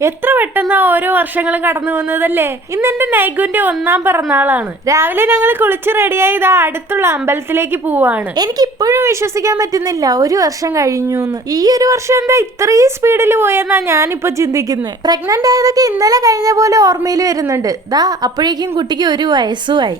എത്ര പെട്ടെന്നാ ഓരോ വർഷങ്ങളും കടന്നു പോകുന്നതല്ലേ. ഇന്ന് എന്റെ നൈഗുന്റെ 1ാം പിറന്നാളാണ്. രാവിലെ ഞങ്ങൾ കുളിച്ച് റെഡിയായി ഇതാ അടുത്തുള്ള അമ്പലത്തിലേക്ക് പോവാണ്. എനിക്ക് ഇപ്പോഴും വിശ്വസിക്കാൻ പറ്റുന്നില്ല 1 വർഷം കഴിഞ്ഞു എന്ന്. ഈ 1 വർഷം എന്താ ഇത്രയും സ്പീഡിൽ പോയെന്നാ ഞാനിപ്പോ ചിന്തിക്കുന്നത്. പ്രഗ്നന്റ് ആയതൊക്കെ ഇന്നലെ കഴിഞ്ഞ പോലെ ഓർമ്മയിൽ വരുന്നുണ്ട്. ദാ അപ്പോഴേക്കും കുട്ടിക്ക് 1 വയസ്സുമായി.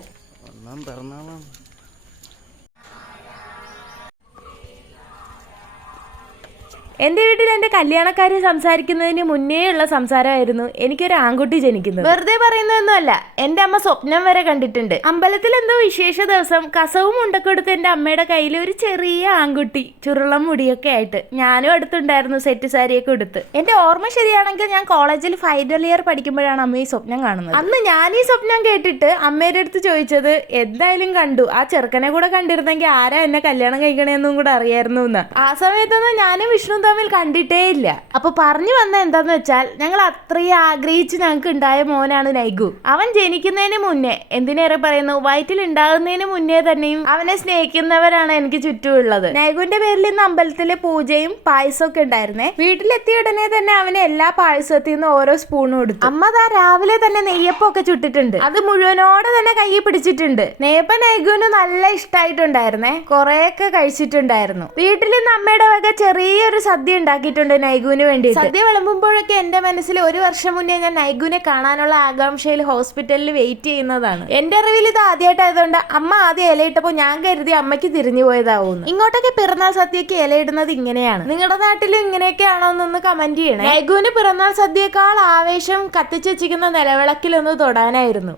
എന്റെ വീട്ടിൽ എന്റെ കല്യാണക്കാരി സംസാരിക്കുന്നതിന് മുന്നേ ഉള്ള സംസാരമായിരുന്നു എനിക്കൊരു ആൺകുട്ടി ജനിക്കുന്നത്. വെറുതെ പറയുന്നതൊന്നുമല്ല, എന്റെ അമ്മ സ്വപ്നം വരെ കണ്ടിട്ടുണ്ട്. അമ്പലത്തിൽ എന്തോ വിശേഷ ദിവസം കസവും ഉണ്ടൊക്കെ എടുത്ത് എന്റെ അമ്മയുടെ കയ്യിൽ ഒരു ചെറിയ ആൺകുട്ടി, ചുരുളം മുടിയൊക്കെ ആയിട്ട്. ഞാനും അടുത്തുണ്ടായിരുന്നു, സെറ്റ് സാരിയൊക്കെ എടുത്ത്. എന്റെ ഓർമ്മ ശരിയാണെങ്കിൽ ഞാൻ കോളേജിൽ ഫൈനൽ ഇയർ പഠിക്കുമ്പോഴാണ് അമ്മ ഈ സ്വപ്നം കാണുന്നത്. അന്ന് ഞാൻ ഈ സ്വപ്നം കേട്ടിട്ട് അമ്മയുടെ അടുത്ത് ചോദിച്ചത്, എന്തായാലും കണ്ടു, ആ ചെറുക്കനെ കൂടെ കണ്ടിരുന്നെങ്കിൽ ആരാ എന്നെ കല്യാണം കഴിക്കണേന്നും കൂടെ അറിയായിരുന്നു എന്ന്. ആ സമയത്തൊന്നും ഞാനും വിഷ്ണു തമ്മിൽ കണ്ടിട്ടേ ഇല്ല. അപ്പൊ പറഞ്ഞു വന്ന എന്താന്ന് വെച്ചാൽ, ഞങ്ങൾ അത്രയും ആഗ്രഹിച്ച് ഞങ്ങൾക്ക് ഉണ്ടായ മോനാണ് നൈഗു. അവൻ ജനിക്കുന്നതിന് മുന്നേ, എന്തിനേറെ പറയുന്നു, വയറ്റിൽ ഉണ്ടാകുന്നതിന് മുന്നേ തന്നെയും അവനെ സ്നേഹിക്കുന്നവരാണ് എനിക്ക് ചുറ്റുമുള്ളത്. നൈഗുവിന്റെ പേരിൽ ഇന്ന് അമ്പലത്തിലെ പൂജയും പായസമൊക്കെ ഉണ്ടായിരുന്നേ. വീട്ടിലെത്തിയ ഉടനെ തന്നെ അവന് എല്ലാ പായസത്തിൽ നിന്ന് ഓരോ സ്പൂണും കൊടുത്തു. അമ്മ താ രാവിലെ തന്നെ നെയ്യപ്പൊക്കെ ചുട്ടിട്ടുണ്ട്. അത് മുഴുവനോടെ തന്നെ കയ്യിൽ പിടിച്ചിട്ടുണ്ട്. നെയ്യപ്പം നൈഗുവിന് നല്ല ഇഷ്ടമായിട്ടുണ്ടായിരുന്നേ. കുറെയൊക്കെ കഴിച്ചിട്ടുണ്ടായിരുന്നു. വീട്ടിൽ നിന്ന് അമ്മയുടെ വക ചെറിയൊരു സദ്യ ഉണ്ടാക്കിയിട്ടുണ്ട് നൈഗുവിന് വേണ്ടി. സദ്യ വിളമ്പുമ്പോഴൊക്കെ എന്റെ മനസ്സിൽ 1 വർഷം മുന്നേ ഞാൻ നൈഗുവിനെ കാണാനുള്ള ആകാംക്ഷയിൽ ഹോസ്പിറ്റലിൽ വെയിറ്റ് ചെയ്യുന്നതാണ്. എന്റെ അറിവിൽ ഇത് ആദ്യമായിട്ടായതുകൊണ്ട് അമ്മ ആദ്യം ഇലയിട്ടപ്പോൾ ഞാൻ കരുതി അമ്മയ്ക്ക് തിരിഞ്ഞു പോയതാവുന്നു. ഇങ്ങോട്ടൊക്കെ പിറന്നാൾ സദ്യക്ക് ഇലയിടുന്നത് ഇങ്ങനെയാണ്. നിങ്ങളുടെ നാട്ടിലും ഇങ്ങനെയൊക്കെ ആണോ എന്നൊന്ന് കമന്റ് ചെയ്യണേ. നൈഗുവിന് പിറന്നാൾ സദ്യയേക്കാൾ ആവേശം കത്തിച്ചു വെച്ചിരിക്കുന്ന നിലവിളക്കിലൊന്ന് തൊടാനായിരുന്നു.